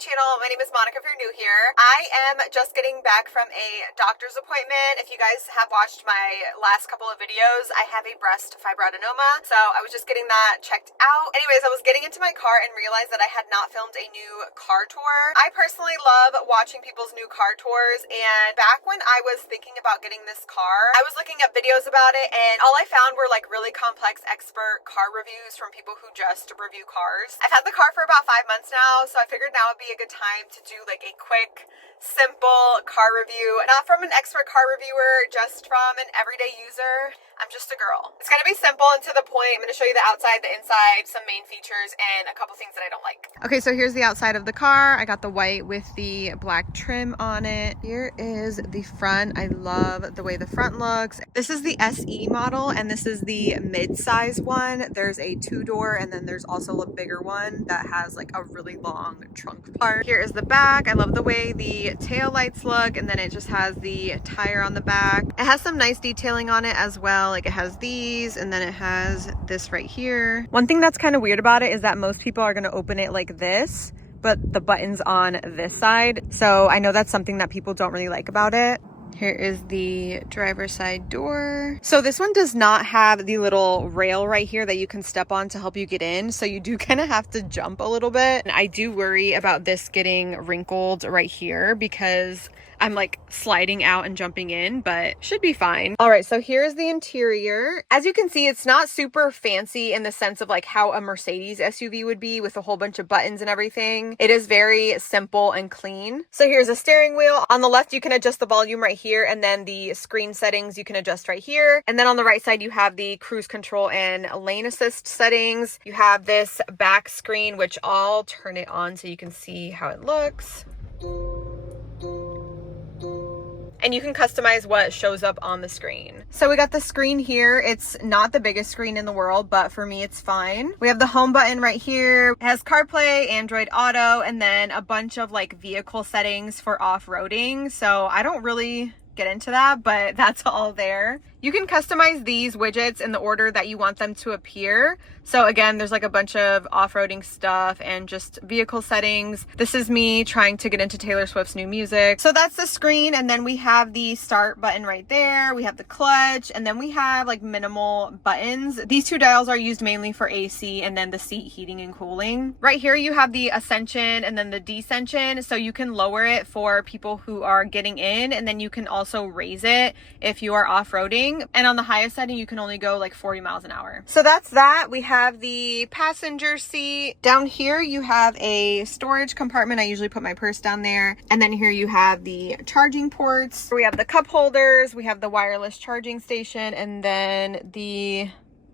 channel. My name is Monica if you're new here. I am just getting back from a doctor's appointment. If you guys have watched my last couple of videos, I have a breast fibroadenoma, so I was just getting that checked out. Anyways, I was getting into my car and realized that I had not filmed a new car tour. I personally love watching people's new car tours, and back when I was thinking about getting this car, I was looking up videos about it, and all I found were like really complex expert car reviews from people who just review cars. I've had the car for about 5 months now, so I figured now would be a good time to do like a quick, simple car review. Not from an expert car reviewer, just from an everyday user. I'm just a girl. It's gonna be simple and to the point. I'm gonna show you the outside, the inside, some main features, and a couple things that I don't like. Okay, so here's the outside of the car. I got the white with the black trim on it. Here is the front. I love the way the front looks. This is the SE model, and this is the mid-size one. There's a 2-door, and then there's also a bigger one that has like a really long trunk part. Here is the back. I love the way the tail lights look, and then it just has the tire on the back. It has some nice detailing on it as well. Like it has these, and then it has this right here. One thing that's kind of weird about it is that most people are going to open it like this, but the button's on this side. So I know that's something that people don't really like about it. Here is the driver's side door. So this one does not have the little rail right here that you can step on to help you get in. So you do kind of have to jump a little bit. And I do worry about this getting wrinkled right here because I'm like sliding out and jumping in, but should be fine. All right, so here's the interior. As you can see, it's not super fancy in the sense of like how a Mercedes SUV would be with a whole bunch of buttons and everything. It is very simple and clean. So here's a steering wheel. On the left, you can adjust the volume right here, and then the screen settings you can adjust right here. And then on the right side, you have the cruise control and lane assist settings. You have this back screen, which I'll turn it on so you can see how it looks. And you can customize what shows up on the screen. So we got the screen here. It's not the biggest screen in the world, but for me, it's fine. We have the home button right here. It has CarPlay, Android Auto, and then a bunch of like vehicle settings for off-roading. So I don't really get into that, but that's all there. You can customize these widgets in the order that you want them to appear. So again, there's like a bunch of off-roading stuff and just vehicle settings. This is me trying to get into Taylor Swift's new music. So that's the screen, and then we have the start button right there. We have the clutch, and then we have like minimal buttons. These 2 dials are used mainly for AC and then the seat heating and cooling. Right here you have the ascension and then the descension, so you can lower it for people who are getting in, and then you can also raise it if you are off-roading. And on the highest setting, you can only go like 40 miles an hour. So that's that. We have the passenger seat. Down here, you have a storage compartment. I usually put my purse down there. And then here you have the charging ports. We have the cup holders. We have the wireless charging station. And then the...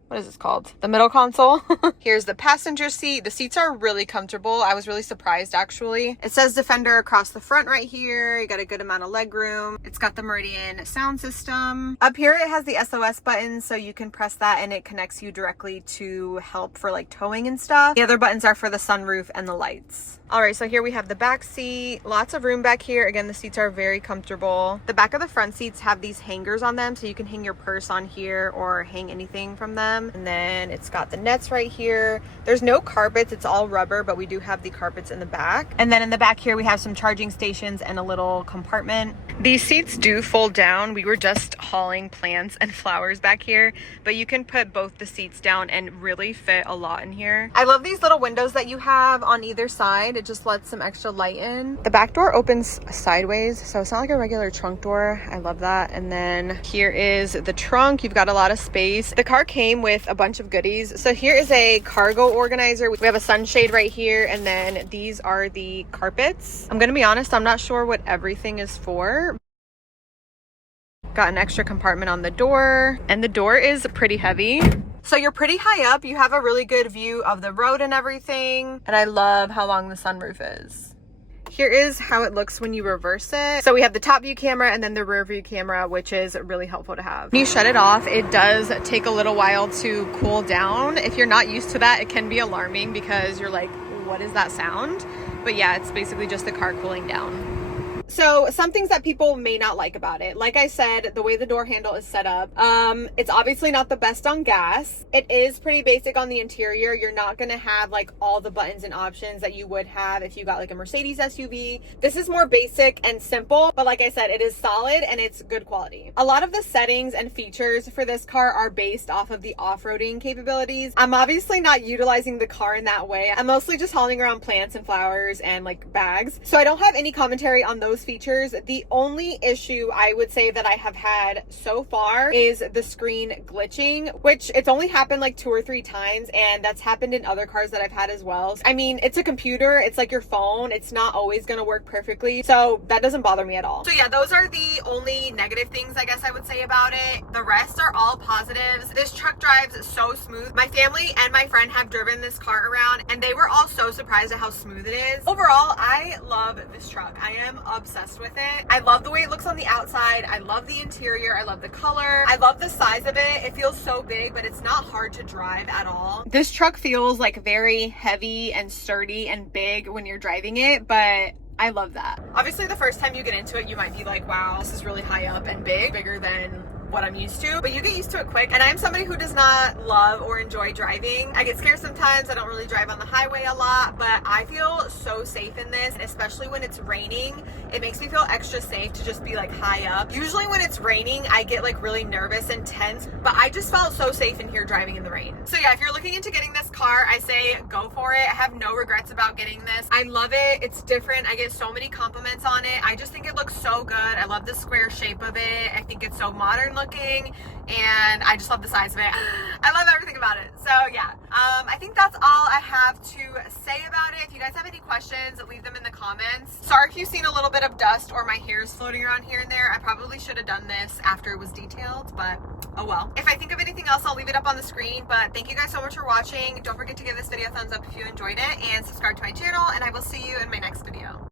what is this called? The middle console. Here's the passenger seat. The seats are really comfortable. I was really surprised actually. It says Defender across the front right here. You got a good amount of leg room. It's got the Meridian sound system. Up here it has the SOS button, so you can press that and it connects you directly to help for like towing and stuff. The other buttons are for the sunroof and the lights. All right, so here we have the back seat. Lots of room back here. Again, the seats are very comfortable. The back of the front seats have these hangers on them, so you can hang your purse on here or hang anything from them. And then it's got the nets right here. There's no carpets, it's all rubber, but we do have the carpets in the back. And then in the back here, we have some charging stations and a little compartment. These seats do fold down. We were just hauling plants and flowers back here, but you can put both the seats down and really fit a lot in here. I love these little windows that you have on either side. It just lets some extra light in. The back door opens sideways, so it's not like a regular trunk door. I love that. And then here is the trunk. You've got a lot of space. The car came with a bunch of goodies. So here is a cargo organizer. We have a sunshade right here, and then these are the carpets. I'm gonna be honest, I'm not sure what everything is for. Got an extra compartment on the door, and the door is pretty heavy. So you're pretty high up. You have a really good view of the road and everything. And I love how long the sunroof is. Here is how it looks when you reverse it. So we have the top view camera and then the rear view camera, which is really helpful to have. When you shut it off, it does take a little while to cool down. If you're not used to that, it can be alarming because you're like, what is that sound? But yeah, it's basically just the car cooling down. So some things that people may not like about it. Like I said, the way the door handle is set up, it's obviously not the best on gas. It is pretty basic on the interior. You're not gonna have like all the buttons and options that you would have if you got like a Mercedes SUV. This is more basic and simple, but like I said, it is solid and it's good quality. A lot of the settings and features for this car are based off of the off-roading capabilities. I'm obviously not utilizing the car in that way. I'm mostly just hauling around plants and flowers and like bags. So I don't have any commentary on those features. The only issue I would say that I have had so far is the screen glitching, which it's only happened like 2 or 3 times, and that's happened in other cars that I've had as well. I mean, it's a computer, it's like your phone, it's not always gonna work perfectly, so that doesn't bother me at all. So yeah, those are the only negative things I guess I would say about it. The rest are all positives. This truck drives so smooth. My family and my friend have driven this car around and they were all so surprised at how smooth it is. Overall, I love this truck. I am obsessed with it. I love the way it looks on the outside. I love the interior. I love the color. I love the size of it. It feels so big, but it's not hard to drive at all. This truck feels like very heavy and sturdy and big when you're driving it, but I love that. Obviously, the first time you get into it, you might be like, wow, this is really high up and big, bigger than what I'm used to, but you get used to it quick. And I'm somebody who does not love or enjoy driving. I get scared sometimes. I don't really drive on the highway a lot, but I feel so safe in this, and especially when it's raining, it makes me feel extra safe to just be like high up. Usually when it's raining, I get like really nervous and tense, but I just felt so safe in here driving in the rain. So yeah, if you're looking into getting this car, I say go for it. I have no regrets about getting this. I love it. It's different. I get so many compliments on it. I just think it looks so good. I love the square shape of it. I think it's so modern looking, and I just love the size of it. I love everything about it. So yeah, I think that's all I have to say about it. If you guys have any questions, leave them in the comments. Sorry if you've seen a little bit of dust or my hair is floating around here and there. I probably should have done this after it was detailed, but oh well. If I think of anything else, I'll leave it up on the screen, but thank you guys so much for watching. Don't forget to give this video a thumbs up if you enjoyed it, and subscribe to my channel, and I will see you in my next video.